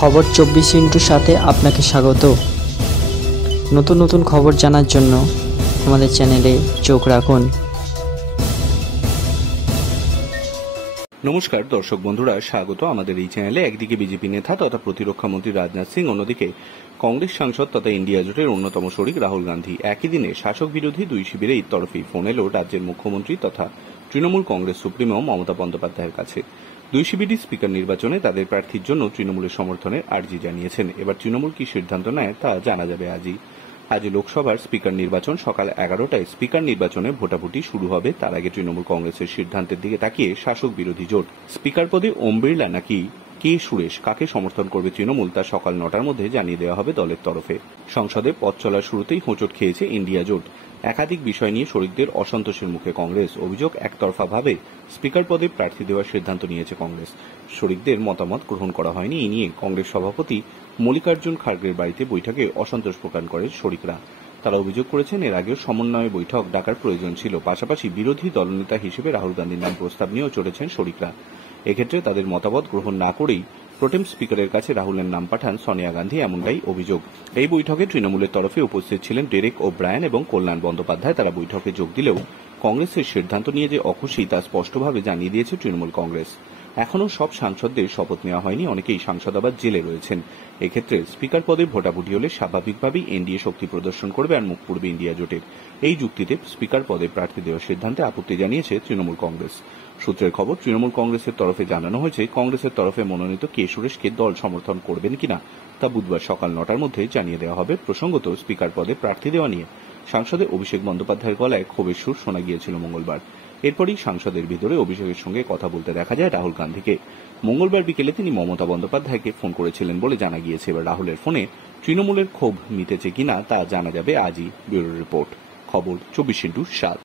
খবর 24 সাথে আপনাকে স্বাগত। নতুন নতুন খবর জানার জন্য আমাদের চ্যানেলে চোখ রাখুন। নমস্কার দর্শক বন্ধুরা, স্বাগত আমাদের এই চ্যানেলে। একদিকে বিজেপি নেতা তথা প্রতিরক্ষা মন্ত্রী রাজনাথ সিং, অন্যদিকে কংগ্রেস সাংসদ তথা ইন্ডিয়া জোটের অন্যতম শরিক রাহুল গান্ধী। একই দিনে শাসক বিরোধী দুই শিবিরের তরফেই ফোন এলো রাজ্যের মুখ্যমন্ত্রী তথা তৃণমূল কংগ্রেস সুপ্রিমো মমতা বন্দ্যোপাধ্যায়ের কাছে। দুই শিবিরই স্পিকার নির্বাচনে তাদের প্রার্থীর জন্য তৃণমূলের সমর্থনের আর্জি জানিয়েছেন। এবার তৃণমূল কি সিদ্ধান্ত নেয় তা জানা যাবে আজই। আজ লোকসভার স্পিকার নির্বাচন সকাল 11টায়। স্পিকার নির্বাচনে ভোটাভুটি শুরু হবে। তার আগে তৃণমূল কংগ্রেসের সিদ্ধান্তের দিকে তাকিয়ে শাসক বিরোধী জোট স্পিকার পদে ওম বিড়লা নাকি কে সুরেশ, কাকে সমর্থন করবে তৃণমূল তা সকাল 9টার মধ্যে জানিয়ে দেওয়া হবে দলের তরফে। সংসদে পথ চলার শুরুতেই হোঁচট খেয়েছে ইন্ডিয়া জোট। একাধিক বিষয় নিয়ে শরিকদের অসন্তোষের মুখে কংগ্রেস। অভিযোগ, একতরফাভাবে স্পিকার পদে প্রার্থী দেওয়ার সিদ্ধান্ত নিয়েছে কংগ্রেস। শরিকদের মতামত গ্রহণ করা হয়নি। এই নিয়ে কংগ্রেস সভাপতি মল্লিকার্জুন খাড়গের বাড়িতে বৈঠকে অসন্তোষ প্রকাশ করে শরিকরা। তারা অভিযোগ করেছেন, এর আগেও সমন্বয় বৈঠক ডাকার প্রয়োজন ছিল। পাশাপাশি বিরোধী দলনেতা হিসেবে রাহুল গান্ধীর নাম প্রস্তাব নিয়েও চলেছেন শরিকরা। এক্ষেত্রে তাদের মতামত গ্রহণ না করেই প্রোটেম স্পিকারের কাছে রাহুলের নাম পাঠান সোনিয়া গান্ধী, এমনটাই অভিযোগ। এই বৈঠকে তৃণমূলের তরফে উপস্থিত ছিলেন ডেরেক ও ব্রায়ান এবং কল্যাণ বন্দ্যোপাধ্যায়। তারা বৈঠকে যোগ দিলেও কংগ্রেসের সিদ্ধান্ত নিয়ে যে অখুশি তা স্পষ্টভাবে জানিয়ে দিয়েছে তৃণমূল কংগ্রেস। এখনও সব সাংসদদের শপথ নেওয়া হয়নি। অনেকেই সাংসদ আবার জেলে রয়েছেন। এক্ষেত্রে স্পিকার পদে ভোটাভুটি হলে স্বাভাবিকভাবেই এনডিএ শক্তি প্রদর্শন করবে আর মুখ পুড়বে ইন্ডিয়া জোটের। এই যুক্তিতে স্পিকার পদে প্রার্থী দেওয়ার সিদ্ধান্তে আপত্তি জানিয়েছে তৃণমূল কংগ্রেস। সূত্রের খবর, তৃণমূল কংগ্রেসের তরফে জানানো হয়েছে, কংগ্রেসের তরফে মনোনীত কে সুরেশকে দল সমর্থন করবেন কিনা তা বুধবার সকাল 9টার মধ্যে জানিয়ে দেওয়া হবে। প্রসঙ্গত, স্পিকার পদে প্রার্থী দেওয়া নিয়ে সাংসদে অভিষেক বন্দ্যোপাধ্যায়ের গলায় ক্ষোভের সুর শোনা গিয়েছিল মঙ্গলবার। এরপরই সাংসদের ভিতরে অভিষেকের সঙ্গে কথা বলতে দেখা যায় রাহুল গান্ধীকে। মঙ্গলবার বিকেলে তিনি মমতা বন্দ্যোপাধ্যায়কে ফোন করেছিলেন বলে জানা গিয়েছে। এবার রাহুলের ফোনে তৃণমূলের ক্ষোভ মিটেছে কিনা তা জানা যাবে আজই। ব্যুরো রিপোর্ট, খবর 24/7।